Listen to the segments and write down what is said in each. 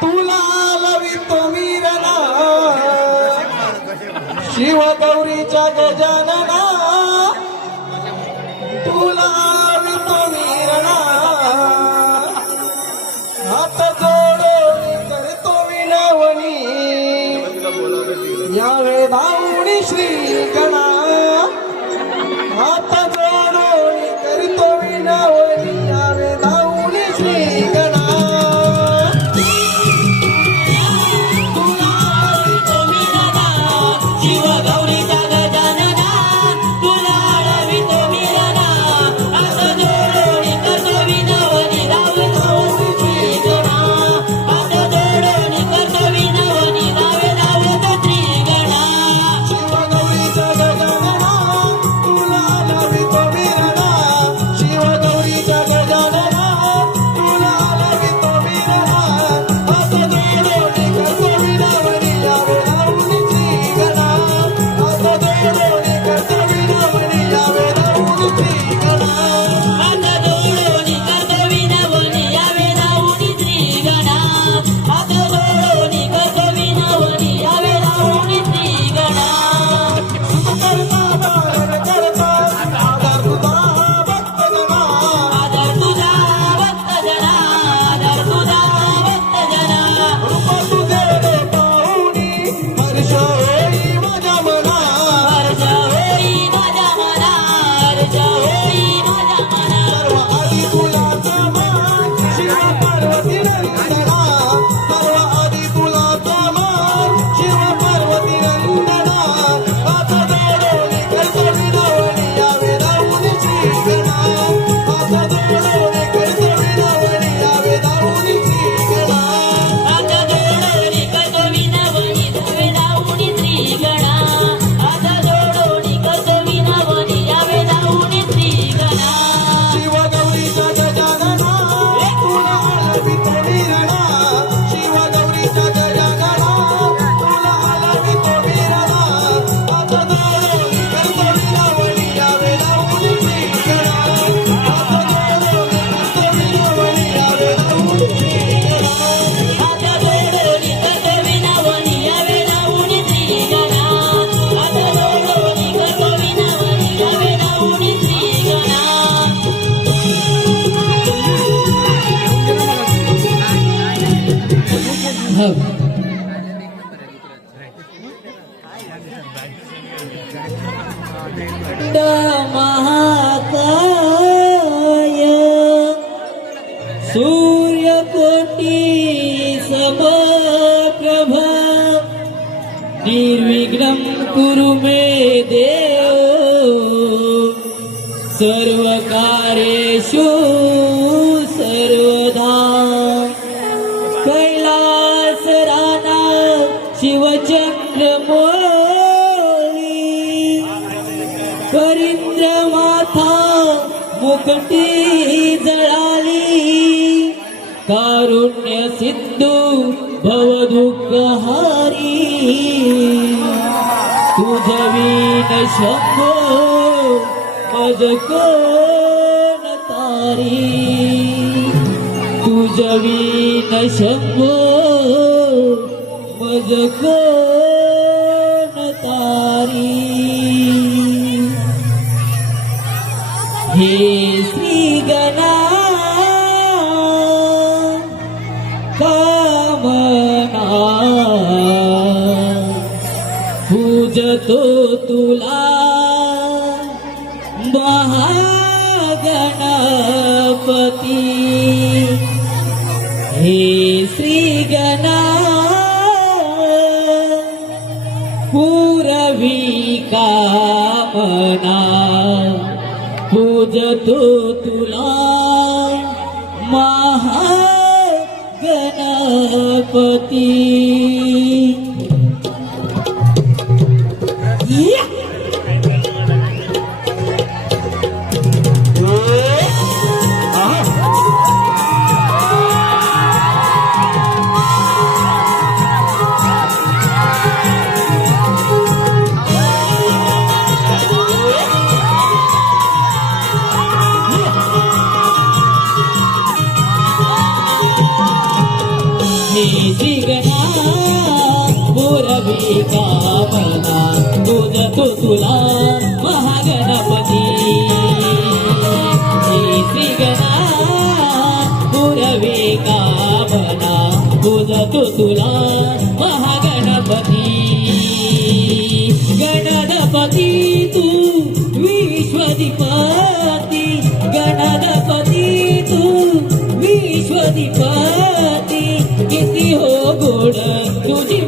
तुला लवितो मीरना शिवगौरीच्या गजानना. तुला लवितो मीरना हात जोडो करतो विनवणी यावे धावणी श्री गणा हात show. महाकाय सूर्यकोटी समप्रभ निर्विघ्न कुरु मे देव शू कारुण्य सिद्धू भवदुःखहारी तुझवीन शंभो मज कोण तारी तुझवीन शंभो मज कोण तारी हे श्री गणा तुला महागणपती. हे श्री गणा पुरवी कामना. पूजतो तुला महागणपती. नको तुला महागणपती श्री गणा पुरवे कामना बोलतो तुला महागणपती गणपती तू विश्वधिपती गणपती तू विश्वधिपती किती हो गोड तुझी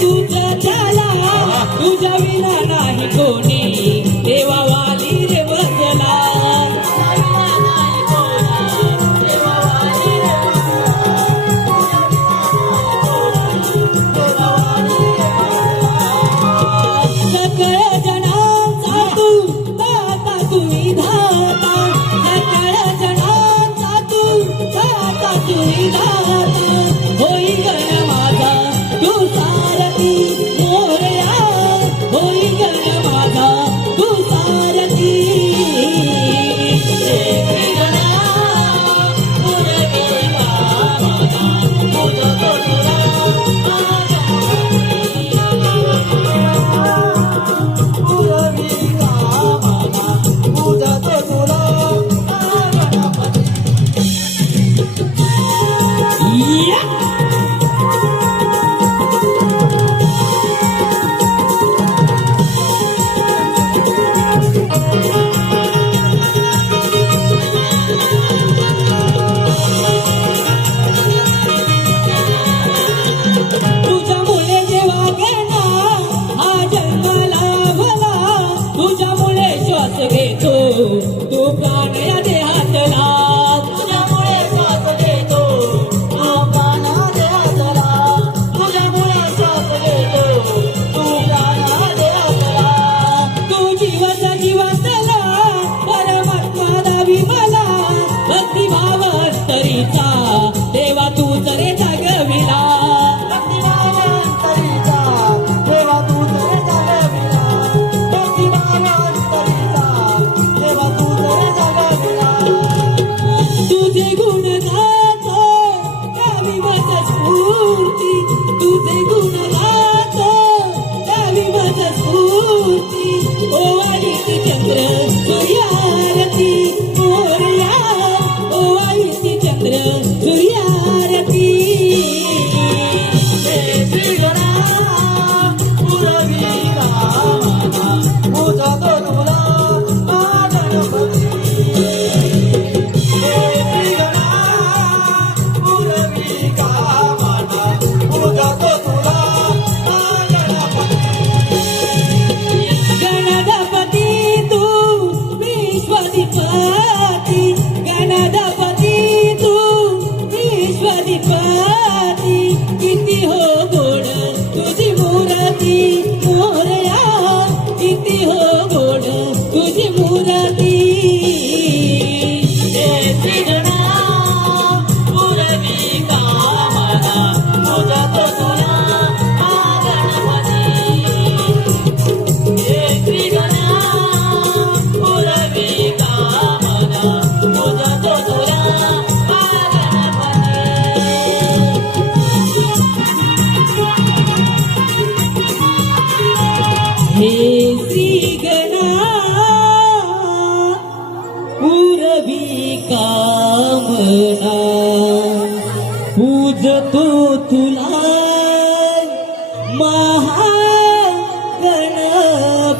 tu ta ta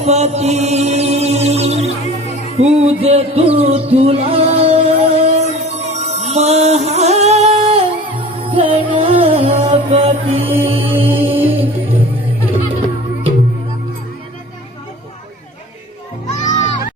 পতি পূজে তু তুলা মহা গণপতি